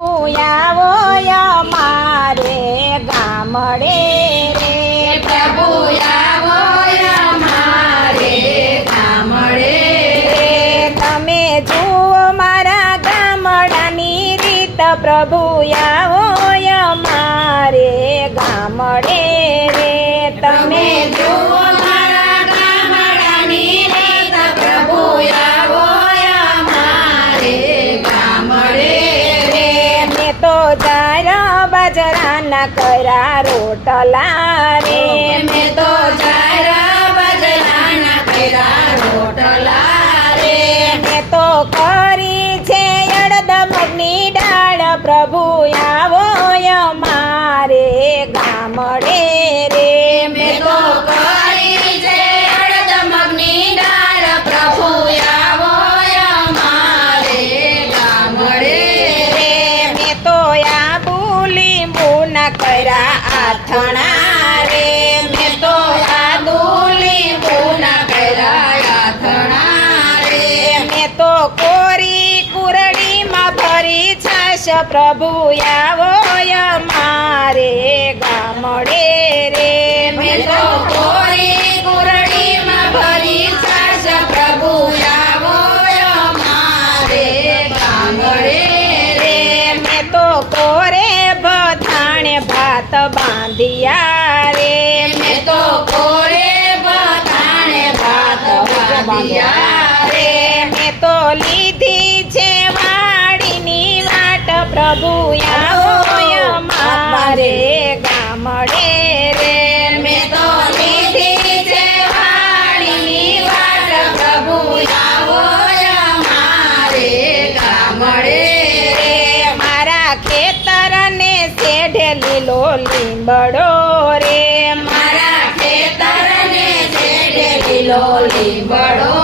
આવો અમારે ગામડે રે પ્રભુ આવો અમારે ગામડે રે. તમે જુઓ મારા ગામડાની રીત, પ્રભુ આવો અમારે ગામડે રે. તમે જુઓ મારા ગામડાની રીત, પ્રભુ આવો અમારે ગામડે રે. મેં તો જાર બાજરાના કર્યા રોટલા રે. મેં તો જારા બજરાના કર્યા રોટલા રે મેં તો કરી છે અડદ મગની દાળ, પ્રભુ આવો અમારે ગામડે રે. મેં તો કરી છે અડદ મગની દાળ, પ્રભુ આવો અમારે ગામડે રે. મેં તો આબુ લીંબુના કર્યા આથણા રે. મેં તો આદુ લીંબુના કર્યા આથણા રે મેં તો કોરી કુરડીમાં ભરી છાશ, પ્રભુ આવો અમારે ગામડે રે. મેં તો કોરી કુરડીમાં ભરી છાશ, પ્રભુ આવો અમારે ગામડે રે. મેં તો કોરે બધાણે ભાત બાંધિયા રે. મેં તો કોરે બધાણે ભાત બાંધ્યા રે. મેં તો લીધી છે વાડીની વાટ, પ્રભુ આવો અમારે ગામડે રે. મેં તો લીધી છે વાડીની વાટ, પ્રભુ આવો અમારે ગામડે રે. મારા ખેતરને શેઢે લીલો લીંબડો રે. મારા ખેતરને છેડે લીલો લીંબડો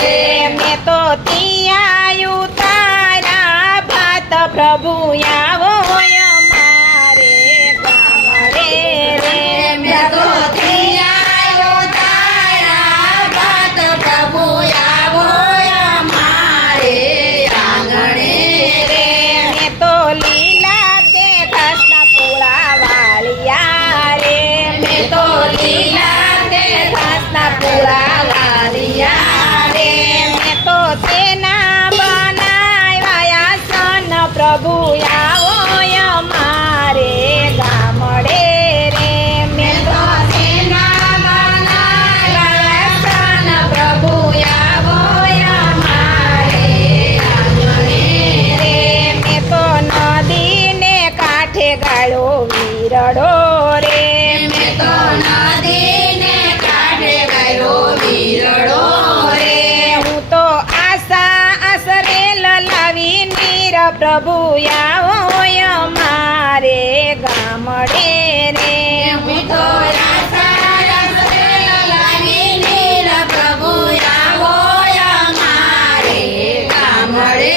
રે મેં તો ત્યાં ઉતાર્યા ભાત, પ્રભુ આવો અમારે ગામડે રે. મેં તો થયા તારા ભાત, પ્રભુ આવો અમારે આંગણે રે. મેં તો લીલા તે ઘાસના પૂળા વાળ્યા રે. મેં તો લીલા તે ઘાસના પૂળા વાળ્યા રે. મેં તો તેના બનાવ્યા સન, પ્રભુ આવો અમારે ગામડે રે. મેં તો તેના બનાવ્યા સન, પ્રભુ આવો અમારે આંગણે રે. મેં તો નદીને કાંઠે ગાળો વીરડો રે. મેં તો નદીને કાંઠે ગાયો વીરડો રે હું તો આસરે લલાવી નીર, પ્રભુ આવો અમારે ગામડે રે. હું તો લાગીને પ્રભુ આવો અમારે ગામડે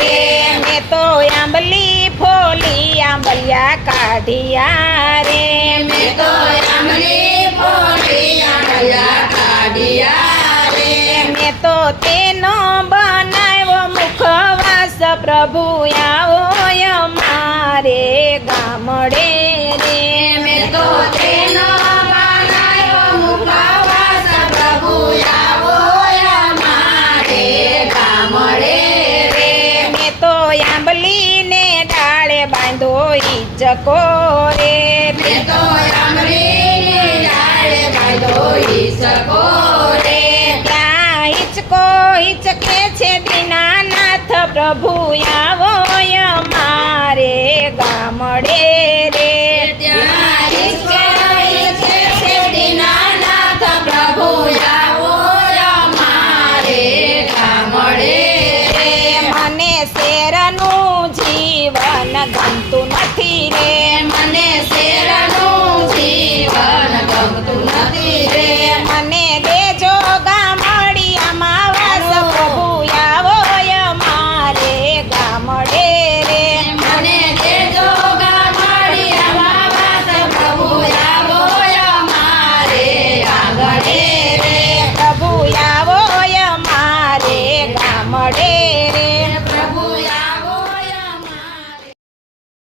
રે. મેં તો આંબલી ફોલી આંબલિયા કાઢિયા રે. મેં તો આંબલી ફોડી આંબલિયા કાઢિયા રે મેં તો તેનો બનાવ્યો મુખવાસ, પ્રભુ આવો અમારે ગામડે રે. મેં તો તેનો બનાવ્યો મુખવાસ, પ્રભુ આવો અમારે ગામડે રે મેં તો આંબલીને ડાળે બાંધો ઈચકો રે. મેં તો આંબલીને ડાળે બાંધો ઈસકો રે ત્યાં હિચકો હિચકે છે દીનાનાથ, પ્રભુ આવો અમારે ગામડે રે. ત્યાં ઈસકો ઈસે છે દીનાનાથ, પ્રભુ આવો અમારે ગામડે રે. મને શેરનું જીવન ગમતું